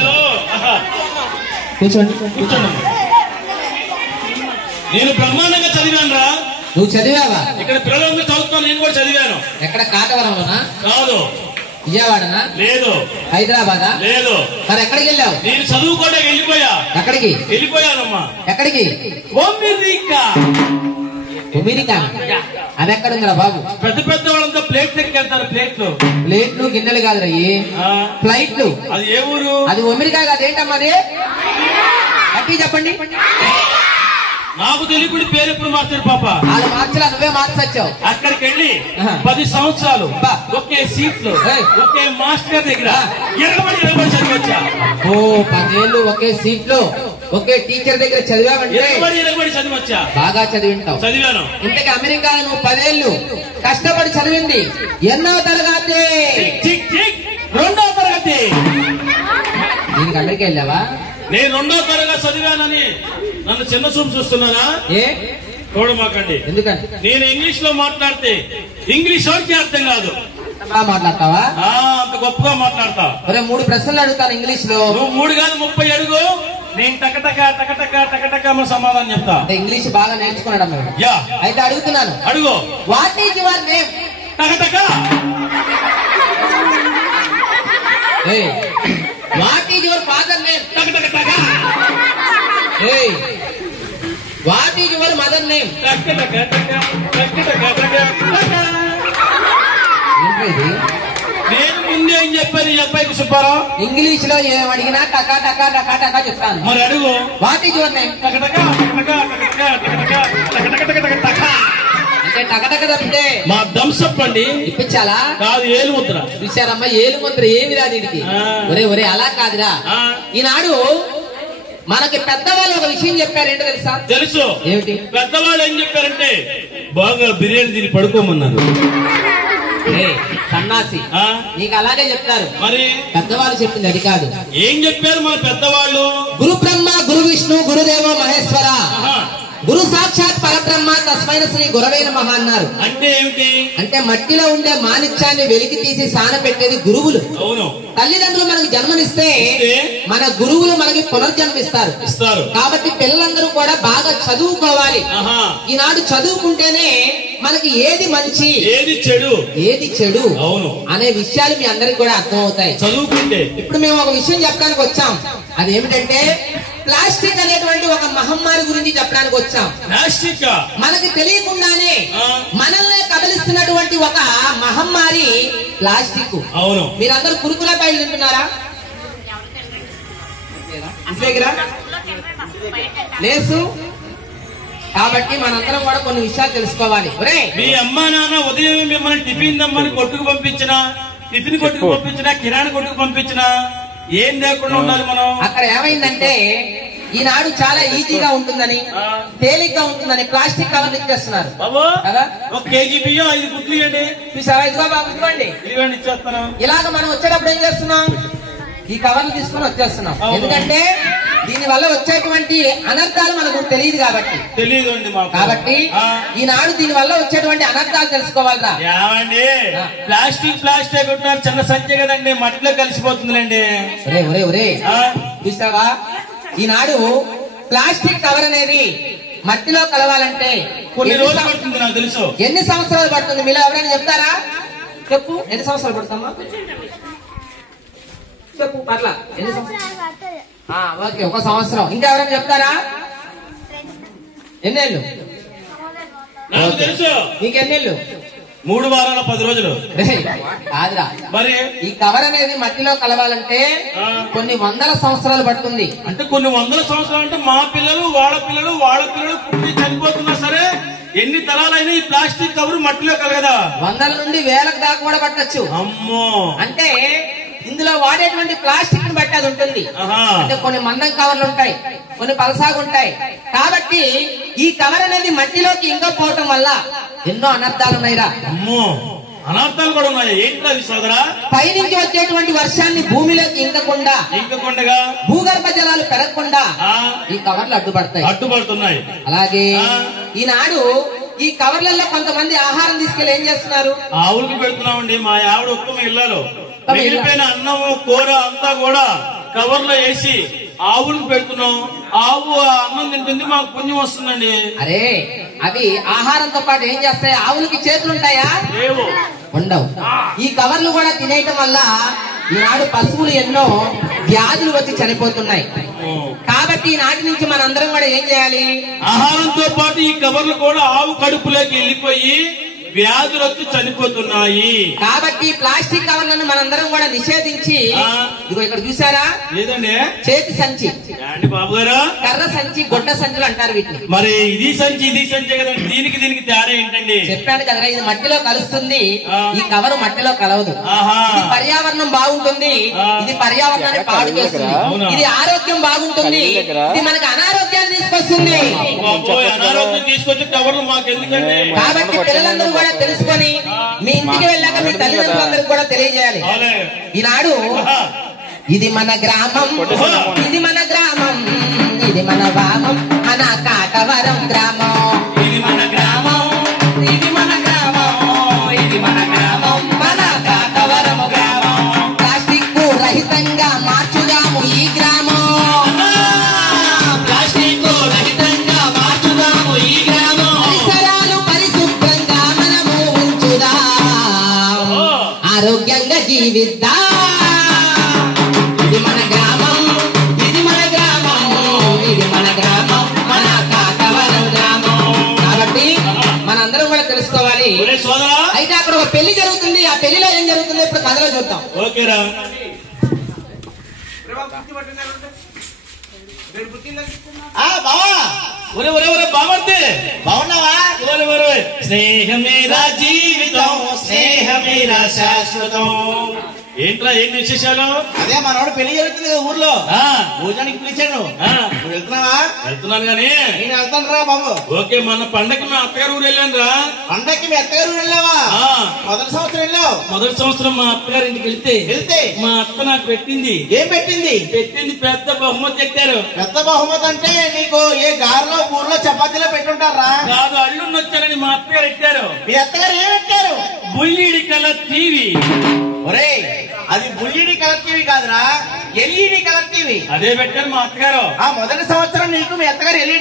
కూర్చోవాలి. కూర్చోండి కూర్చోండి. నేను బ్రహ్మాండంగా చదివాను రా. నువ్వు చదివావా? ఇక్కడ పిల్లలందరూ చదువుతాను, నేను కూడా చదివాను. ఎక్కడ కాటవరంలోనా? కాదు. విజయవాడనా? లేదు. హైదరాబాదా? లేదు. మరి ఎక్కడికి వెళ్ళావు? నేను చదువుకోవడానికి వెళ్ళిపోయా. ఎక్కడికి వెళ్ళిపోయానమ్మా? ఎక్కడికి? అమెరికా. అమెరికా? అది ఎక్కడుందిరా బాబు? పెద్ద పెద్ద వాళ్ళంతా ప్లేట్ వెళ్తారు. ప్లేట్లు గిన్నెలు కాదురా, ఫ్లైట్లు. అది ఏ ఊరు? అది అమెరికా కాదు. ఏంటమ్మా అది? అట్టి చెప్పండి. నాకు తెలియకుండా పేరు ఎప్పుడు మార్చారు పాప? వాళ్ళు మార్చలా, నువ్వే మార్చొచ్చావు. అక్కడికి వెళ్ళి 10 సంవత్సరాలు ఒకే సీట్లు ఒకే మాస్టర్ దగ్గర 20 చదివచ్చా? ఓ 10 ఏళ్ళు ఒకే సీట్లు ఒకే టీచర్ దగ్గర చదివావంటే 20 చదివచ్చా? బాగా చదివింటావు. చదివాను. ఇంతకీ అమెరికాలో నువ్వు 10 ఏళ్ళు కష్టపడి చదివింది ఎన్నో తరగతి? 2వ తరగతి. దీనికి అమెరికా వెళ్ళావా? నేను 2వ తరగతి చదివానని నన్ను చిన్న చూపు చూస్తున్నానా? చూడమాకండి. ఎందుకంటే నేను ఇంగ్లీష్ లో మాట్లాడితే ఇంగ్లీష్ వాడికి అర్థం కాదు. మాట్లాడతావా? అంత గొప్పగా మాట్లాడతా. 3 ప్రశ్నలు అడుగుతాను ఇంగ్లీష్ లో. నువ్వు 3 కాదు 30 అడుగు. నేను టకటక సమాధానం చెప్తా. ఇంగ్లీష్ బాగా నేర్చుకున్నాడు అన్న. అయితే అడుగుతున్నాను. అడుగు. What is your name? టకటక. What is your father name? టకటక. What is your mother name? ఏంటి? నేను ముందే ఏం చెప్పాను ఈ అబ్బాయికి సుబ్బారావు? ఇంగ్లీష్ లో ఏం అడిగినా టకా టకా టకా టకా చెప్తాను. మరి అడుగు. What is your name? అంటే టకటక తప్పితే మా థమ్సప్ అండి ఇప్పించాలా? కాదు, ఏలు ముద్ర. చూసారమ్మా, ఏలు ముద్ర ఏమి రాదు వీడికి. ఒరే అలా కాదురా. ఈనాడు మనకి పెద్దవాళ్ళు ఒక విషయం చెప్పారు. ఏంటో తెలుసా? తెలుసు. ఏమిటి? పెద్దవాళ్ళు ఏం చెప్పారంటే బాగా బిర్యానీ తిని పడుకోమన్నారు. సన్నాసి, నీకు అలాగే చెప్తారు. మరి పెద్దవాళ్ళు చెప్పింది అది కాదు. ఏం చెప్పారు మన పెద్దవాళ్ళు? గురు బ్రహ్మ గురు విష్ణు గురుదేవ మహేశ్వర గురు సాక్షాత్ పరబ్రహ్మ తస్మైన శ్రీ గురవే నమః అన్నారు. అంటే ఏమిటి? అంటే మట్టిలో ఉండే మాణిక్యాన్ని వెలికి తీసి సాన పెట్టేది గురువులు. అవును. తల్లిదండ్రులు మనకు జన్మనిస్తే మన గురువులు మనకి పునర్జన్మిస్తారు. కాబట్టి పిల్లలందరూ కూడా బాగా చదువుకోవాలి. ఈనాడు చదువుకుంటేనే మనకి ఏది మంచి ఏది చెడు అవును అనే విషయాలు మీ అందరికి కూడా అర్థం అవుతాయి చదువుకుంటే. ఇప్పుడు మేము ఒక విషయం చెప్పడానికి వచ్చాం. అదేమిటంటే ప్లాస్టిక్ అనేటువంటి ఒక మహమ్మారి గురించి చెప్పడానికి వచ్చాం. ప్లాస్టిక్ మనకి తెలియకుండానే మనల్ని కబలిస్తున్నటువంటి ఒక మహమ్మారి ప్లాస్టిక్. అవును. మీరందరూ కురుకురా పాయలు తింటున్నారా? లేసు. కాబట్టి మనందరం కూడా కొన్ని విషయాలు తెలుసుకోవాలి. మీ అమ్మా నాన్న ఉదయం మిమ్మల్ని టిఫిన్ దమ్మని కొట్టుకు పంపించినా, టిఫిన్ కొట్టుకు పంపించినా, కిరాణా కొట్టుకు పంపించినా ఏం లేకుండా ఉండాలి మనం. అక్కడ ఏమైందంటే ఈనాడు చాలా ఈజీగా ఉంటుందని, తేలిగ్గా ఉంటుందని ప్లాస్టిక్ కవర్లు ఇచ్చేస్తున్నారు. కదా, 1 కేజీ బియ్యం 5 గుడ్లు ఇవ్వండి. చూసావా? ఇదిగో బాబు ఇవ్వండి, ఇచ్చేస్తాను. ఇలాగ మనం వచ్చేటప్పుడు ఏం చేస్తున్నాం? ఈ కవర్లు తీసుకుని వచ్చేస్తున్నాం. ఎందుకంటే దీని వల్ల వచ్చేటువంటి అనర్థాలు మనకు తెలియదు కాబట్టి. కాబట్టి ఈనాడు దీని వల్ల వచ్చేటువంటి అనర్థాలు తెలుసుకోవాలరా. ఏమండి ప్లాస్టిక్ చిన్న సంఖ్య కదండి, మట్టిలో కలిసిపోతుందిలేండి. ఒరే చూసావా? ఈనాడు ప్లాస్టిక్ కవర్ అనేది మట్టిలో కలవాలంటే కొన్ని రోజులు పడుతుంది. నాకు తెలుసు. ఎన్ని సంవత్సరాలు పడుతుంది? మీలో ఎవరైనా చెప్తారా? చెప్పు, ఎన్ని సంవత్సరాలు పడుతుందా? చెప్పు పట్ల. ఎన్ని సంవత్సరాలు? ఓకే, 1 సంవత్సరం. ఇంకా ఎవరైనా చెప్తారా? ఎన్నేళ్ళు? నాకు తెలుసు. నీకు ఎన్నేళ్ళు? 3 వారాల 10 రోజులు. కాదురా, మరి ఈ కవర్ అనేది మట్టిలో కలవాలంటే కొన్ని 100 సంవత్సరాలు పడుతుంది. అంటే కొన్ని 100 సంవత్సరాలు అంటే మా పిల్లలు వాళ్ళ పిల్లలు పుట్టి చనిపోతున్నా సరే ఎన్ని తరాలైనా ఈ ప్లాస్టిక్ కవర్ మట్టిలో కలగదా? 100 నుండి 1000 దాకా కూడా పట్టచ్చు. అమ్మో. అంటే ఇందులో వాడేటువంటి ప్లాస్టిక్ ని బట్టి అది ఉంటుంది. అంటే కొన్ని మందం కవర్లు ఉంటాయి, కొన్ని పలసాగా ఉంటాయి. కాబట్టి ఈ కవర్ అనేది మట్టిలోకి ఇంకా పోవటం వల్ల ఎన్నో అనర్థాలు ఉన్నాయిరా. అమ్మో, అనర్థాలు కూడా ఉన్నాయి. ఏంట్రా సోదరా? పైనుంచి వచ్చేటువంటి వర్షాన్ని భూమిలోకి ఇంకకుండా భూగర్భ జలాలు పెరగకుండా ఈ కవర్లు అడ్డుపడుతున్నాయి. అలాగే ఈనాడు ఈ కవర్లలో కొంతమంది ఆహారం తీసుకెళ్లి ఏం చేస్తున్నారు? ఆవులకు పెడుతున్నామండి. మా ఆవిడ ఉత్తమ ఇళ్లలో మిగిలిపోయిన అన్నము కూర అంతా కూడా కవర్ లో వేసి ఆవులకు పెడుతున్నాం. ఆవు అన్నం తింటుంది, మాకు పుణ్యం వస్తుందండి. అరే అవి ఆహారంతో పాటు ఏం చేస్తాయి? ఆవులకి చేతులు ఉంటాయా? లేవు, ఉండవు. ఈ కవర్లు కూడా తినేయటం వల్ల ఈనాడు పశువులు ఎన్నో వ్యాధులు వచ్చి చనిపోతున్నాయి. కాబట్టి ఈనాటి నుంచి మనందరం కూడా ఏం చేయాలి? ఆహారంతో పాటు ఈ కవర్లు కూడా ఆవు కడుపులోకి వెళ్ళిపోయి వ్యాధులు వచ్చి చనిపోతున్నాయి. కాబట్టి ప్లాస్టిక్ కవర్లను మనందరం కూడా నిషేధించి, ఇదిగో ఇక్కడ చూసారా, లేదండి చేతి సంచి అండి బాబు గారు, కర్ర సంచి, గొడ్డ సంచులు అంటారు వీటిని. మరి ఇది సంచి ఇది సంచి కదండి, దీనికి తేడా ఏంటండి? చెప్పాను కదరా, ఇది మట్టిలో కలుస్తుంది, ఈ కవరు మట్టిలో కలవదు. ఇది పర్యావరణం బాగుంటుంది, ఇది పర్యావరణాన్ని పాడు చేస్తుంది. ఇది ఆరోగ్యం బాగుంటుంది, ఇది మనకు అనారోగ్యాన్ని తీసుకొస్తుంది. అనారోగ్యం తీసుకొచ్చే కవర్లు మాకు ఎందుకండి? కాబట్టి పిల్లలందరూ కూడా తెలుసుకొని మీ ఇంటికి వెళ్ళాక మీ తల్లిదండ్రులందరికీ కూడా తెలియజేయాలి. ఈనాడు ఇది మన గ్రామం, ఇది మన గ్రామం, ఇది మన వామం, మన కాకవరం గ్రామం. ఇది మన గ్రామం, ఇది మన గ్రామం, ఇది మన గ్రామం, మన కాకవరం గ్రామం. ప్లాస్టిక్ రహితంగా మార్చుదాము ఈ గ్రామం, ప్లాస్టిక్ రహితంగా మార్చుదాము ఈ గ్రామం. పరిసరాలు పరిశుభ్రంగా మనము ఉంచుదాం, ఆరోగ్యంగా జీవిద్దాం. ఇది మన గ్రామం, ఇది మన గ్రామం, ఇది మన గ్రామం, మన కాకవరం గ్రామం. కాబట్టి మనందరం కూడా తెలుసుకోవాలి. సోదరా, అయితే అక్కడ ఒక పెళ్లి జరుగుతుంది, ఆ పెళ్లిలో ఏం జరుగుతుందో ఇప్పుడు కథలో చూద్దాం. ఓకేరా. బావర్తి బాగున్నావా? స్నేహమేరా జీవితం, స్నేహమేరా శాశ్వతం. ఏంట్రా ఏం విశేషాలు? అదే మనోడు పెళ్లి జరుగుతుంది కదా ఊర్లో, ఆ, భోజనానికి పిలిచాడు. నువ్వు వెళ్తున్నావా? వెళ్తున్నాను గాని. నేను వెళ్తాను రా బాబు. ఓకే, మొన్న పండగకి మా అత్తగారు ఊరు వెళ్ళాను రా. పండక్కి మీ అత్తగారు వెళ్ళావా? మొదటి సంవత్సరం వెళ్ళావు. మొదటి సంవత్సరం మా అత్తగారి ఇంటికి వెళ్తే మా అత్త నాకు పెట్టింది. ఏం పెట్టింది? పెద్ద బహుమతి ఎక్కారు. పెద్ద బహుమతి అంటే నీకు ఏ గారెలో ఊర్లో చపాతీలో పెట్టుంటారా? కాదు, అల్లుండి వచ్చారని మా అత్తగారు ఎక్కారు. మీ అత్తగారు ఏం పెట్టారు? బుల్లిడి కలర్ టీవీ. ఒరే, అది బుల్లిడి కలర్ టీవీ కాదురా, ఎల్ఈడి కలర్ టీవీ. అదే పెట్టారు మా అత్తగారు. ఆ మొదటి సంవత్సరం నీకు మీ అత్తగారు ఎల్ఈడి